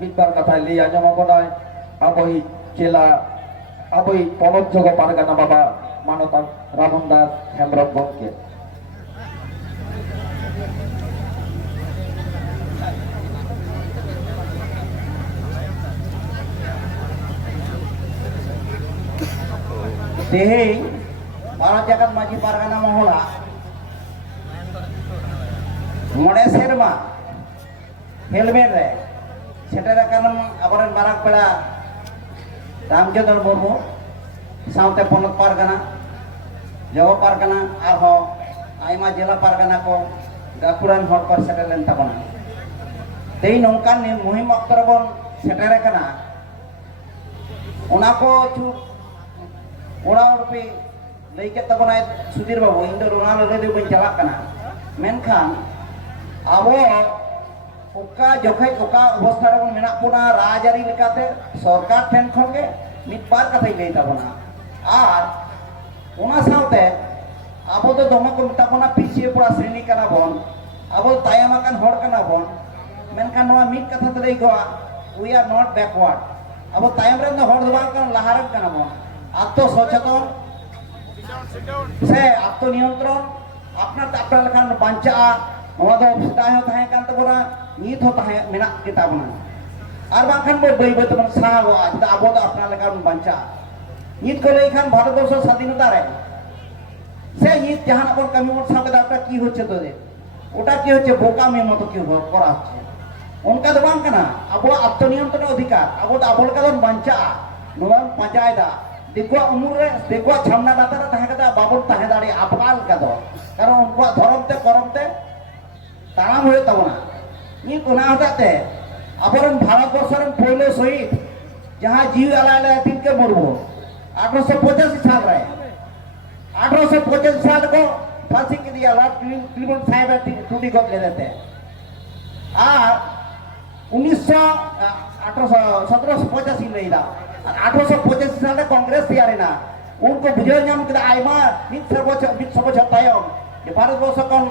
midbar kata liya nyama bonai aboi cela aboi ponot jogo pargana baba manotan Ramondas Hembrem gomke Tehing Bharat Jagat Maji Pargana Mohola Mone Serma Helmet re Setera kanam abaran barak peda Ramchandra Murmu Saute Ponot Pargana Jawa Pargana arho Aima Jela Pargana ko Gakuran hor par setelen tabana Tei nongkan ni muhim oktor bon setera kana Onako chu Orang rupi lagi kita pernah Sudir babu, Indo orang lagi dia mencalak kena. Menkan, awal uka jokai uka bostar pun menak puna rajari lekate, sorkar ten khonge, mitbar kata ini kita puna. Ar, una saute, abo tu doma ko kita puna pici pura seni kena bon, abo tayam akan hor kena bon. Menkan noa mit kata tadi gua, we are not backward. Abo tayam renda hor doang kan laharan kena bon. আত্ম সচেতন সে আত্মনিয়ন্ত্রণ আপনার আপনার লেখান বাঞ্চা আমাদের সেটাই তাহেঁ কান তাবনা নিত তাহেঁ মেনাক কিতাবনা আর বাংখান বই বই বই তখন সাহাগো আজ আবো তো আপনার লেখান বাঞ্চা নিত করে এখান ভারতবর্ষ স্বাধীনতা রে সে নিত জাহান আপন কামি মত সাথে দাটা কি হচ্ছে তোদের ওটা কি হচ্ছে বোকামি মতো কি করা হচ্ছে উনকা তো বাং কানা আবো আত্মনিয়ন্ত্রণ অধিকার আবো তো আবো লেখান বাঞ্চা নোয়ান পাঁচায়দা देखो उम्र देखो छमना दाता ताहे कता बाबुर ताहे दाड़ी आपकाल कदो कारण उनको धरमते करमते तानाम हुए तबना नी कोना हताते अबरन भारतवर्षरन पहले शहीद जहां जीव आलाले तिनके मरबो 1885 साल रे 1885 साल को फांसी के दिया लॉर्ड क्लिमन साहब टूटी को ले देते और 1785 ले दा 1885 साल कांग्रेस तैयार ना उनको बुझे नाम के आयमा मित सर्वोच्च तायम ये भारतवर्ष कन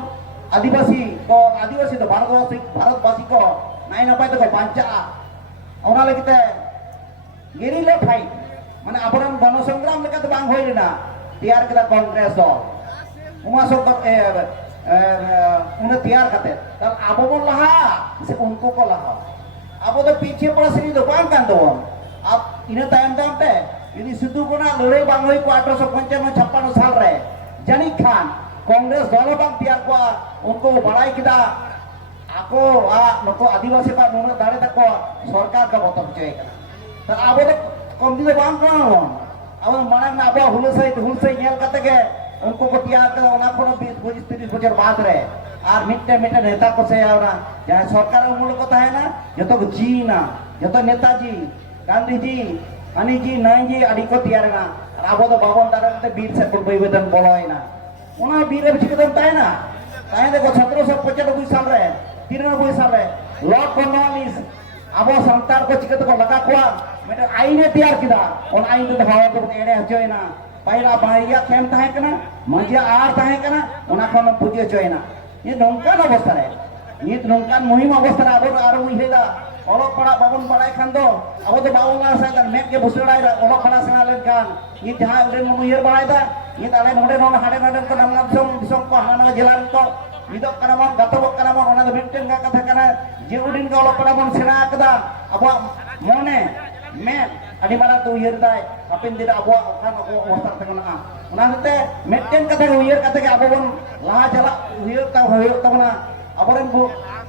आदिवासी तो भारतवासी को नाय नपाय तो बांचा ओना लगिते गेरिला फाइट माने अबरन गण संग्राम लेका तो बांग होइना तैयार केदा कांग्रेस दल उमा सब उन्हें तैयार करते तब आबो बन लहा से उनको को लहा आबो तो पीछे पड़ा सनी तो बांग कान दो अब इन्हें टाइम पे यदि सिद्धू को ना लड़ाई बांग हुई को 1855 साल रहे जनी खान कांग्रेस दल बांग तैयार को उनको बड़ाई किदा आको नको आदिवासी का नोना दाड़े तक को सरकार का बतम चाहिए तो आबो तो कम दिन बांग कौन अब माना ना आबो हुलसे नेल करते के उनको को तैयार कर उना को 20-30 बছর बाद रहे और मिट्टे नेता को से आवना जहां सरकार मूल को है ना जतो जी ना जतो नेताजी गांधी जी अनी जी नाई जी अड़ी को तैयार ना आबो तो बाबन दारा ते बीर से बई वेदन बोलोयना उना बीर रे चिकदम तायना ताय देखो 1795 साल रे 93 साल रे लॉर्ड कॉर्नवालिस आबो संतार को चिकत को लगा कोआ मेटे आईने तैयार किदा उन आईन तो भाव को एड़े हचोयना पहिला बाइया केम ताहे कना मंजिया आर ताहे कना उना खन पुजियो चोयना ये नोंकान अवस्था रे नित नोंकान मुहिम अवस्था रे आबो आरो उइहेदा ओलो पड़ा बाबन बड़ाई खान दो अब तो बाबन साइड मेक के बुसड़ाई ओलो पड़ा सेना लेन कान ये जहां उड़ेन मुहिर बड़ाईदा ये ताले नोडे नोन हाडे नाडन को नाम दिसम को हाना जिलान को निदो करामन गतब करामन ओना दो मिटन का कथा कना जे उडिन को ओलो पड़ा बन सेना कदा अब मोने में अडी मारा तो उइर दाय अपिन दिदा अब खान को वस्तर तकना ओना हते मिटन कथा उइर कथा के अब बन लहा चला उइर ता होयो तमना अबरन बु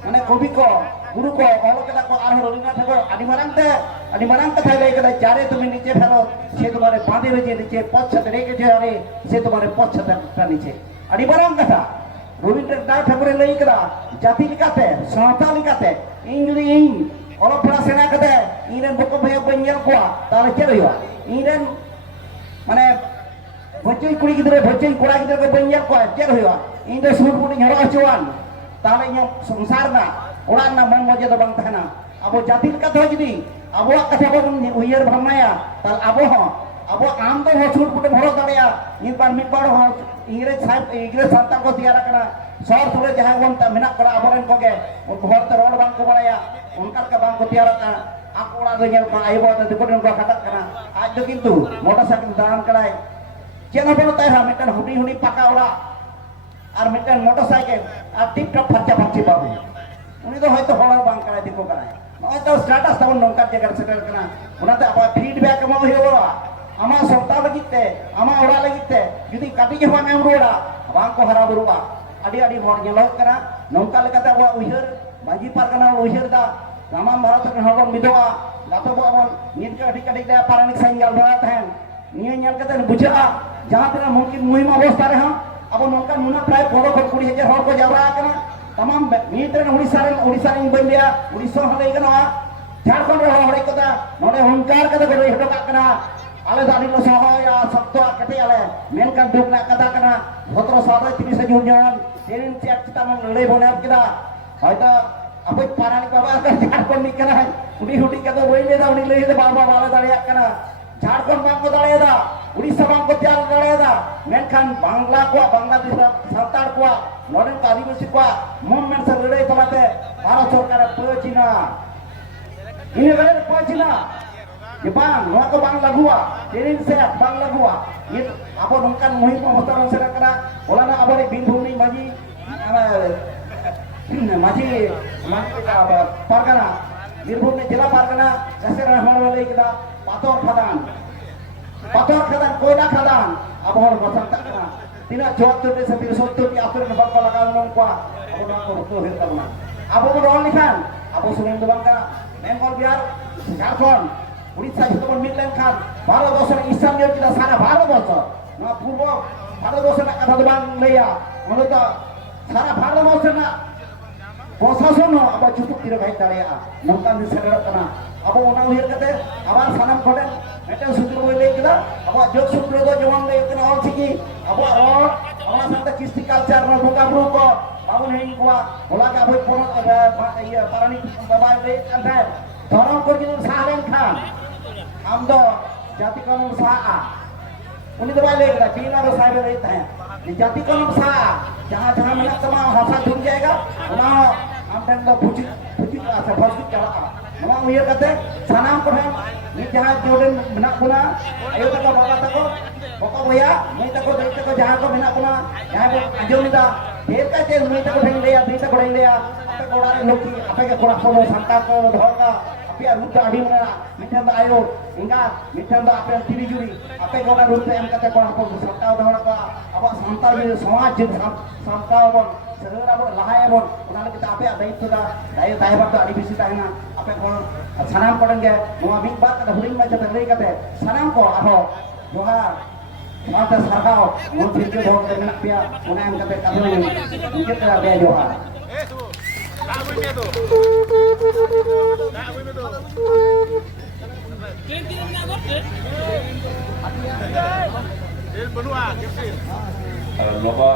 माने कवि को गुरु को ऑल कदा को आर रविन्द्रनाथ ठाकुर आदि मारंग कथा लई कदा जारे तुम नीचे फेलो से तुम्हारे बांधे बजे नीचे पद छत रेके जारे से तुम्हारे पद छत नीचे आदि मारंग कथा रविन्द्रनाथ ठाकुर लई कदा जाति लिकाते सावता लिकाते इन जुदी इन ऑल पड़ा सेना कदा इनन बको भय बन्यल को ताले चेल होया इनन माने भोजई कुड़ी गिदरे भोजई कोड़ा गिदरे को बन्यल को चेल होया इन दे सूट बुडी हरो चुवान ताले इन संसार ना orang na मन मजे तो bang tahना अब जाति का तो जदी अब कथा बन उयर भरमाया ताल अब अब आम तो छूट पुटे भरो दाड़िया मिदबार इंग्रेज सानतार को तैयार करना सर तुले जहां बन मेना करा अबरेन को गे भर ते रोड बांग को बड़ाया उनका के बांग को तैयार करना आप ओड़ा दो नेल को आयो बात दिको को खटक करना आज तो किंतु मोटरसाइकिल दान कराय चेना बनो ताय हा मिटन हुडी हुडी पका ओड़ा और मिटन मोटरसाइकिल और टिप टॉप फर्चा फर्ची बाबू उनी तो होय तो होड़ा बांग कराय दिको कराय नय तो स्टेटस तब नोंका जगह सेटल करना उनाते आप फीडबैक एमो होयोआ आमा सप्ताह लगिते आमा ओड़ा लगिते जुदी काटी के बांग एम रोड़ा बांग को हरा बुरुआ आदि आदि हर नेलोक करा नोंका लेकाते अब उहिर माजी पारगाना उहिर दा रामाम भारत के हबन मिदोआ गातो बो अबन नीत के अडी कडी दे पारानिक साइंगल बरा तहन निय नेल कते बुझा जहां तेरा मुमकिन मुहिम अवस्था रे हम अब नोंका नुना प्राय 15,000 हर को जावरा कना तमाम नीत रे उड़ीसा रे बइलिया उड़ीसा हले कना झारखंड रे हरे कदा नोडे हुंकार कदा गरे हटका कना आले दादी लो सहाया सत्तो कटे आले मेनकान दुक ना कदा कना 17 जून जन तेरिन चेक तमाम लड़ाई बने किदा हयतो अपे पारानिक बाबा का झारखंड निकना है उडी हुडी कदा बइले दा उडी लई दे बाबा वाला दाड़िया कना झारखंड बांग को दाड़िया दा उड़ीसा बांग को त्याल दाड़िया दा मेनखान बांग्ला को बांग्लादेश संतार को नोडे आदिवासी को मूवमेंट से लड़ाई तलाते भारत सरकार पचिना ini kalian pocina ya bang nua ko bang lagua terin se bang lagua ini apa nungkan muhim pemutaran sera kena olana abore binbhumi maji ka pargana binbhumi jila pargana jasera hamale kita pator khadan koila khadan abor basang takna tina 74 sampai 70 di akhir nebak lagan nongkwa abo nong ko betul hir tabuna abo rol nikhan abo sunen do bangka Bengal Bihar Jharkhand Orissa जो मिलन खान भारत वर्ष ईशान्य जिला सारा भारत वर्ष ना पूर्व भारत वर्ष ना कथा बांग लैया उन्हें तो सारा भारत वर्ष ना प्रशासन अब चुटुक तीर भाई दाड़िया नौका मिसर कना अब ओना उहिर कते आबार सानाम कोडे मेटे सूत्र बोले केदा अब जोग सूत्र दो जवान ले कना और छिकी अब और हमरा साथे कृष्टि कल्चर में बोका ब्रो को बाबू नहीं कुआ बोला के अब कोन ये पारानी बाबा ले अंदर धरम को किन सालेन खान हम दो जाति कानून सा उनी तो वाले केदा चीना रो साइब रहते हैं जाति कानून सा जहां मिला तमाम भाषा जुड़ जाएगा ना हम तक तो फुची अच्छा फसुट चला नवा उहिर कते सानाम को है नि जहां जोड़न बना पुना आयो तक बाबा तको बको भैया मैं तको देख तको जहां को बना पुना यहां को अजोनिदा देर का ते मैं तको ढेंग लिया दी तको ढेंग लिया आपे कोड़ा रे लोकी आपे के कोड़ा को संता को धरका आपे रुट आडी मना मिठन दा आयो इंगा मिठन दा आपे टीवी जुरी आपे कोड़ा रुट एम कते कोड़ा को संता धरका अब संता भी समाज संता बन सेरा बन लहाय बन उना के आपे दायित्व दा दायित्व तो आडी बिसी ताहेना आपे को सानाम पड़ेंगे नोआ मिक बात का हुरिंग में जब लई कते सानाम को आहो जोहार माता सरकाओ मन फिर के बहुत करना पिया उना एम कते कते उनके तरह बे जोहार Loba